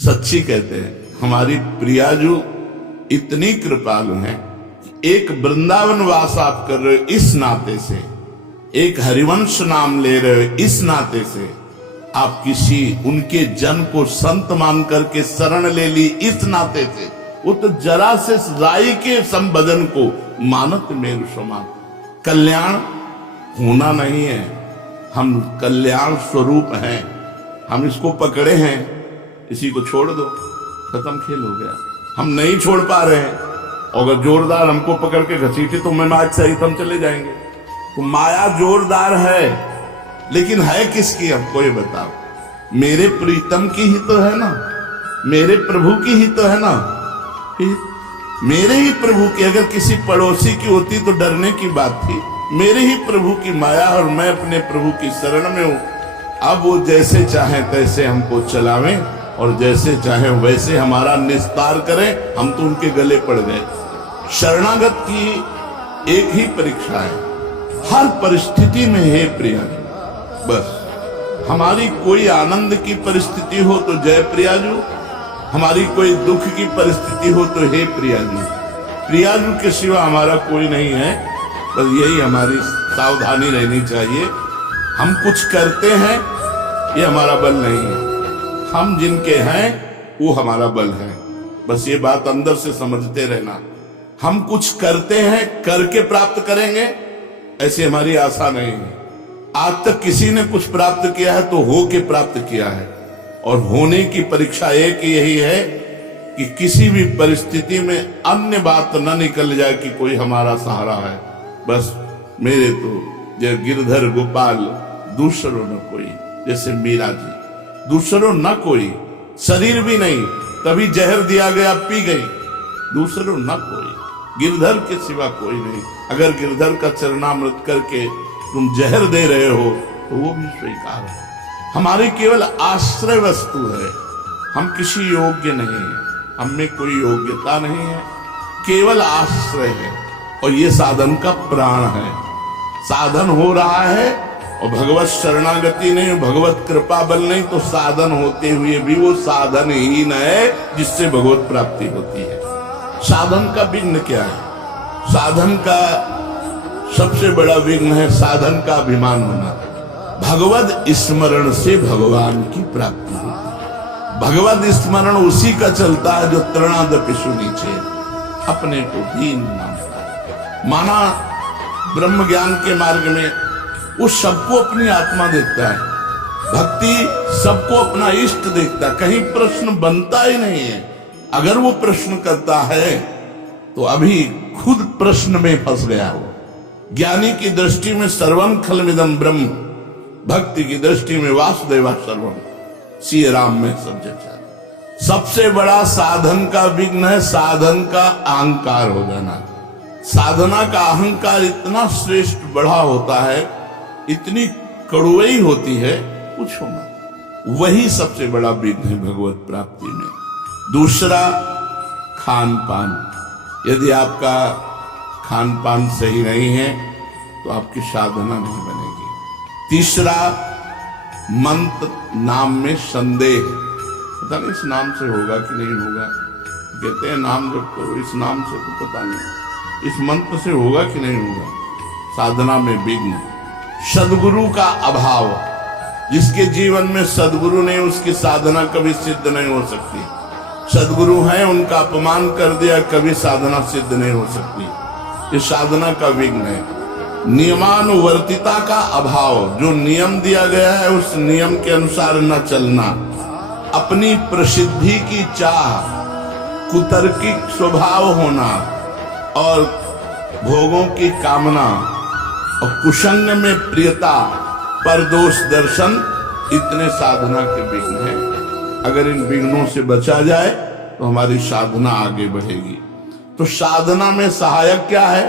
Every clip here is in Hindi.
सच्ची कहते हैं हमारी प्रियाजू इतनी कृपालु हैं कि एक वृंदावन वास आप कर रहे हो इस नाते से, एक हरिवंश नाम ले रहे हो इस नाते से, आप किसी उनके जन को संत मान करके शरण ले ली इस नाते से, वो तो जरा से राई के संबदन को मानत मेरु समान। कल्याण होना नहीं है, हम कल्याण स्वरूप हैं, हम इसको पकड़े हैं, इसी को छोड़ दो, खत्म खेल हो गया। हम नहीं छोड़ पा रहे हैं, अगर जोरदार हमको पकड़ के घसीटे तो मैं आज सहित हम चले जाएंगे। तो माया जोरदार है, लेकिन है किसकी हमको ये बताओ। मेरे प्रीतम की ही तो है ना, मेरे प्रभु की ही तो है ना, मेरे ही प्रभु की। अगर किसी पड़ोसी की होती तो डरने की बात थी, मेरे ही प्रभु की माया और मैं अपने प्रभु की शरण में हूं। अब वो जैसे चाहे तैसे हमको चलावें और जैसे चाहे वैसे हमारा निस्तार करें, हम तो उनके गले पड़ गए। शरणागत की एक ही परीक्षा है, हर परिस्थिति में हे प्रिया, बस हमारी कोई आनंद की परिस्थिति हो तो जय प्रियाजू, हमारी कोई दुख की परिस्थिति हो तो हे प्रियाजू। प्रियाजू के सिवा हमारा कोई नहीं है, बस यही हमारी सावधानी रहनी चाहिए। हम कुछ करते हैं ये हमारा बल नहीं है, हम जिनके हैं वो हमारा बल है, बस ये बात अंदर से समझते रहना। हम कुछ करते हैं करके प्राप्त करेंगे ऐसी हमारी आशा नहीं है। आज तक किसी ने कुछ प्राप्त किया है तो हो के प्राप्त किया है, और होने की परीक्षा एक यही है कि किसी भी परिस्थिति में अन्य बात न निकल जाए कि कोई हमारा सहारा है। बस मेरे तो जय गिरधर गोपाल दूसरों न कोई, जैसे मीरा जी, दूसरों न कोई, शरीर भी नहीं, तभी जहर दिया गया पी गई, दूसरों न कोई, गिरधर के सिवा कोई नहीं। अगर गिरधर का चरणामृत करके तुम जहर दे रहे हो तो वो भी स्वीकार है। हमारी केवल आश्रय वस्तु है, हम किसी योग्य नहीं है, हम में कोई योग्यता नहीं है, केवल आश्रय है। और ये साधन का प्राण है, साधन हो रहा है और भगवत शरणागति नहीं, भगवत कृपा बल नहीं, तो साधन होते हुए भी वो साधन ही न है जिससे भगवत प्राप्ति होती है। साधन का विघ्न क्या है? साधन का सबसे बड़ा विघ्न है साधन का अभिमान होना। भगवत स्मरण से भगवान की प्राप्ति होती है। भगवत स्मरण उसी का चलता है जो तृणादपिषु नीचे अपने को दीन मानता है। माना ब्रह्म ज्ञान के मार्ग में वो सबको अपनी आत्मा देखता है, भक्ति सबको अपना इष्ट देखता है, कहीं प्रश्न बनता ही नहीं है। अगर वो प्रश्न करता है तो अभी खुद प्रश्न में फंस गया हो। ज्ञानी की दृष्टि में सर्वम खलमिदं ब्रह्म, भक्ति की दृष्टि में वासुदेवा सर्वम, श्री राम में सब जगह। सबसे बड़ा साधन का विघ्न है साधन का अहंकार हो जाना। साधना का अहंकार इतना श्रेष्ठ बड़ा होता है, इतनी कड़ुई होती है, पूछो ना। वही सबसे बड़ा विघ्न है भगवत प्राप्ति में। दूसरा खान पान, यदि आपका खान पान सही नहीं है तो आपकी साधना नहीं बनेगी। तीसरा मंत्र नाम में संदेह, पता नहीं इस नाम से होगा कि नहीं होगा, कहते हैं नाम जब करो इस नाम से तो पता नहीं इस मंत्र से होगा कि नहीं होगा। साधना में विघ्न, सदगुरु का अभाव, जिसके जीवन में सदगुरु नहीं उसकी साधना कभी सिद्ध नहीं हो सकती। सदगुरु हैं उनका अपमान कर दिया, कभी साधना सिद्ध नहीं हो सकती। ये साधना का विघ्न है। नियमानुवर्तिता का अभाव, जो नियम दिया गया है उस नियम के अनुसार न चलना, अपनी प्रसिद्धि की चाह, कुतर्किक स्वभाव होना और भोगों की कामना और कुसंग में प्रियता, परदोष दर्शन, इतने साधना के विघ्न हैं। अगर इन विघ्नों से बचा जाए तो हमारी साधना आगे बढ़ेगी। तो साधना में सहायक क्या है?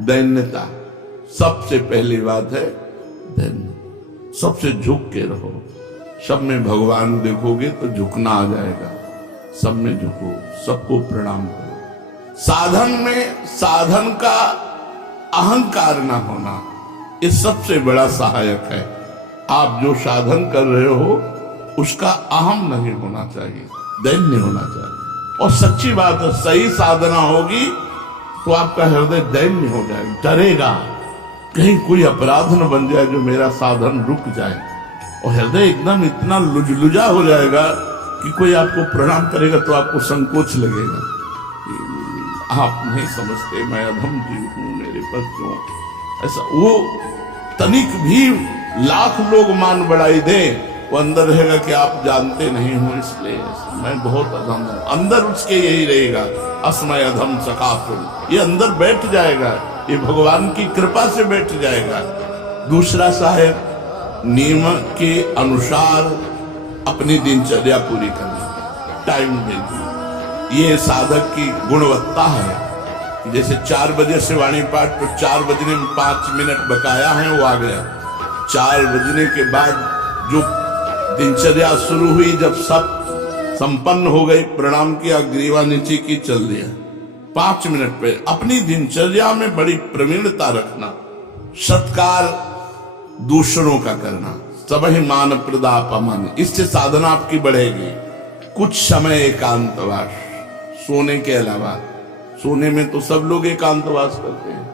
दैन्यता। सबसे पहली बात है दैन्य, सबसे झुक के रहो। सब में भगवान देखोगे तो झुकना आ जाएगा, सब में झुको, सबको प्रणाम करो। साधन में साधन का अहंकार ना होना, ये सबसे बड़ा सहायक है। आप जो साधन कर रहे हो उसका अहम नहीं होना चाहिए, दैन्य होना चाहिए। और सच्ची बात है, सही साधना होगी तो आपका हृदय दैन्य हो जाएगा, डरेगा कहीं कोई अपराध न बन जाए जो मेरा साधन रुक जाए। और हृदय एकदम इतना लुजलुजा हो जाएगा कि कोई आपको प्रणाम करेगा तो आपको संकोच लगेगा, आप नहीं समझते मैं अधम जीव हूं, मेरे पर क्यों ऐसा। वो तनिक भी लाख लोग मान बढ़ाई दे, वो अंदर रहेगा कि आप जानते नहीं हो, इसलिए मैं बहुत अधम हूं। अंदर उसके यही रहेगा, अस्मय अधम सकाफुल, ये अंदर बैठ जाएगा, ये भगवान की कृपा से बैठ जाएगा। दूसरा साहेब, नियम के अनुसार अपनी दिनचर्या पूरी करना, टाइम देना, ये साधक की गुणवत्ता है। जैसे 4 बजे से वाणी पाठ, तो 4 बजने में 5 मिनट बकाया है, वो आ गया। 4 बजने के बाद जो दिनचर्या शुरू हुई, जब सब संपन्न हो गई, प्रणाम किया, ग्रीवा नीचे की, चल दिया। 5 मिनट पे अपनी दिनचर्या में बड़ी प्रवीणता रखना, सत्कार दूसरों का करना, सब ही मान प्रदापमान, इससे साधना आपकी बढ़ेगी। कुछ समय एकांतवास, सोने के अलावा, सोने में तो सब लोग एकांतवास करते हैं,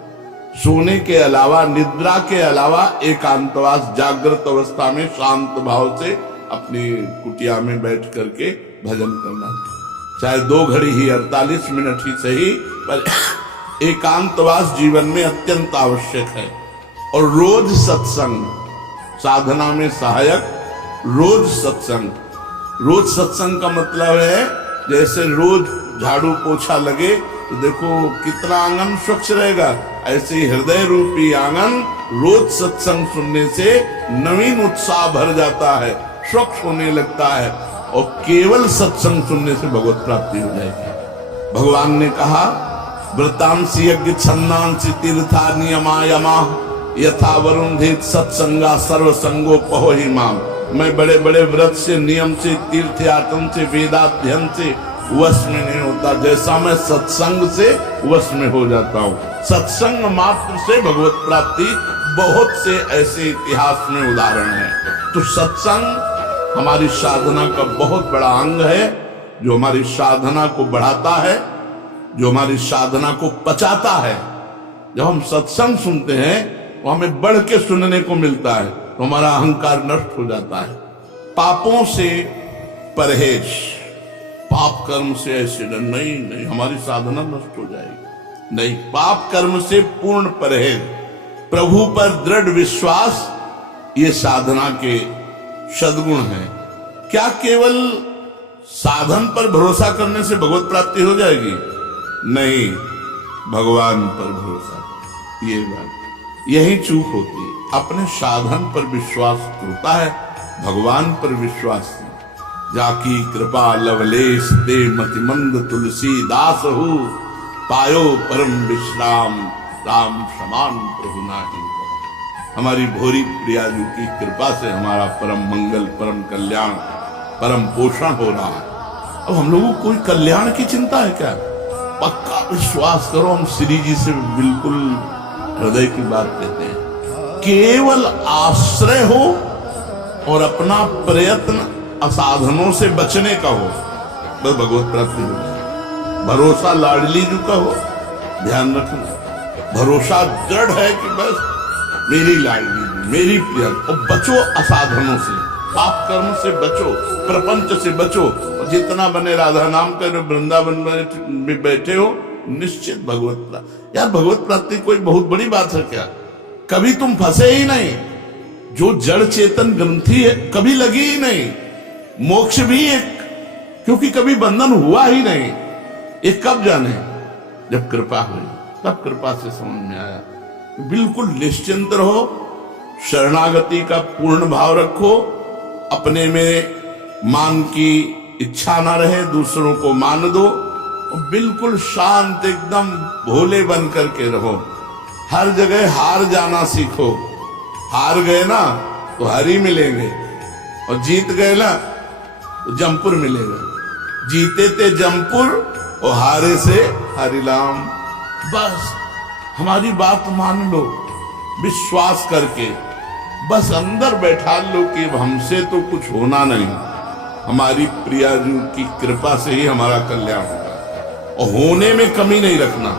सोने के अलावा, निद्रा के अलावा एकांतवास, जागृत अवस्था में शांत भाव से अपनी कुटिया में बैठ करके भजन करना, चाहे 2 घड़ी ही, 48 मिनट ही सही, पर एकांतवास जीवन में अत्यंत आवश्यक है। और रोज सत्संग, साधना में सहायक रोज सत्संग। रोज सत्संग का मतलब है, जैसे रोज झाड़ू पोछा लगे तो देखो कितना आंगन स्वच्छ रहेगा, ऐसे ही हृदय रूपी आंगन रोज सत्संग सुनने से नवीन उत्साह भर जाता है, स्वच्छ होने लगता है। और केवल सत्संग सुनने से भगवत प्राप्ति हो जाएगी। भगवान ने कहा, व्रतांसि यज्ञ छन्दांसि तीर्था नियमा यमा यथा वरुण धेत सत्संगा सर्वसंगो पहो ही माम। मैं बड़े बड़े व्रत से, नियम से, तीर्थ यातन से, वेदाध्ययन से वश में नहीं होता, जैसा मैं सत्संग से वश में हो जाता हूँ। सत्संग मात्र से भगवत प्राप्ति, बहुत से ऐसे इतिहास में उदाहरण है। तो सत्संग हमारी साधना का बहुत बड़ा अंग है, जो हमारी साधना को बढ़ाता है, जो हमारी साधना को पचाता है। जब हम सत्संग सुनते हैं तो हमें बढ़ के सुनने को मिलता है, तो हमारा अहंकार नष्ट हो जाता है। पापों से परहेज, पाप कर्म से ऐसे नहीं, हमारी साधना नष्ट हो जाएगी। नहीं, पाप कर्म से पूर्ण परहेज, प्रभु पर दृढ़ विश्वास, ये साधना के सद्गुण है। क्या केवल साधन पर भरोसा करने से भगवत प्राप्ति हो जाएगी? नहीं, भगवान पर भरोसा, ये बात, यही चूक होती है। अपने साधन पर विश्वास होता है, भगवान पर विश्वास नहीं। जाकी कृपा लवलेश दे मति मंद तुलसी दास हो, पायो परम विश्राम राम समान प्रभु नाही। हमारी भोरी प्रियाजू की कृपा से हमारा परम मंगल, परम कल्याण, परम पोषण हो रहा है। अब हम लोगों को कोई कल्याण की चिंता है क्या? पक्का विश्वास करो, हम श्री जी से बिल्कुल हृदय की बात कहते हैं। केवल आश्रय हो और अपना प्रयत्न असाधनों से बचने का हो, बस भगवत प्राप्ति हो जाए। भरोसा लाडली जी का हो, ध्यान रखना, भरोसा दृढ़ है कि बस मेरी लाडली, मेरी प्रिय, और बचो असाधनों से, पाप कर्म से बचो, प्रपंच से बचो। और जितना बने राधा नाम कर वृंदावन में बैठे हो, निश्चित भगवत प्राप्ति। यार भगवत प्राप्ति कोई बहुत बड़ी बात है क्या? कभी तुम फंसे ही नहीं, जो जड़ चेतन ग्रंथि है कभी लगी ही नहीं, मोक्ष भी एक, क्योंकि कभी बंधन हुआ ही नहीं। ये कब जाने? जब कृपा हुई, तब कृपा से समझ में आया। बिल्कुल निश्चिंत रहो, शरणागति का पूर्ण भाव रखो, अपने में मान की इच्छा ना रहे, दूसरों को मान दो, बिल्कुल शांत एकदम भोले बन करके रहो। हर जगह हार जाना सीखो। हार गए ना तो हरी मिलेंगे, और जीत गए ना तो जमपुर मिलेगा। जीते थे जमपुर और हारे से हरिलाम। बस हमारी बात मान लो, विश्वास करके बस अंदर बैठा लो कि हमसे तो कुछ होना नहीं। हमारी प्रियाजू की कृपा से ही हमारा कल्याण होगा। और होने में कमी नहीं रखना।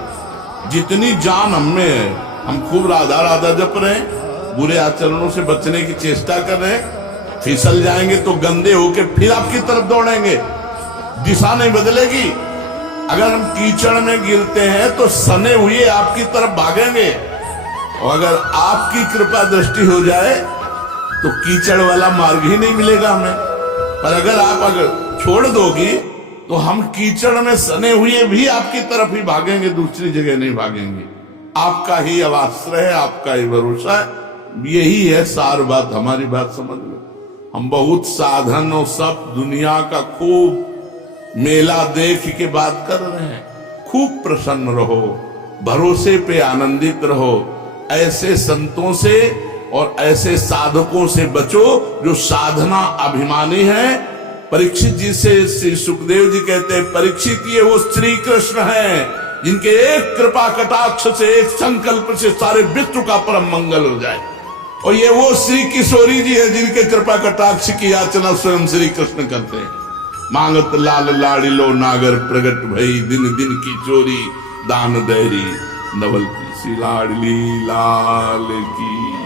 जितनी जान हम में है, हम खूब राधा राधा जप रहे हैं, बुरे आचरणों से बचने की चेष्टा कर रहे हैं, फिसल जाएंगे तो गंदे होके फिर आपकी तरफ दौड़ेंगे, दिशा नहीं बदलेगी। अगर हम कीचड़ में गिरते हैं तो सने हुए आपकी तरफ भागेंगे, और अगर आपकी कृपा दृष्टि हो जाए तो कीचड़ वाला मार्ग ही नहीं मिलेगा हमें। पर अगर छोड़ दोगी तो हम कीचड़ में सने हुए भी आपकी तरफ ही भागेंगे, दूसरी जगह नहीं भागेंगे। आपका ही अब आश्रय है, आपका ही भरोसा है। यही है सार बात, हमारी बात समझ लो। हम बहुत साधन और सब दुनिया का खूब मेला देख के बात कर रहे हैं। खूब प्रसन्न रहो, भरोसे पे आनंदित रहो। ऐसे संतों से और ऐसे साधकों से बचो जो साधना अभिमानी है। परीक्षित जी से श्री सुखदेव जी कहते हैं, परीक्षित ये वो श्री कृष्ण हैं जिनके एक कृपा कटाक्ष से, एक संकल्प से सारे विश्व का परम मंगल हो जाए। और ये वो श्री किशोरी जी है जिनके कृपा कटाक्ष की याचना स्वयं श्री कृष्ण करते हैं। मांगत लाल लाडिलो नागर प्रगट भई, दिन दिन की चोरी दान दैरी नवल की। श्री लाडली लाल की।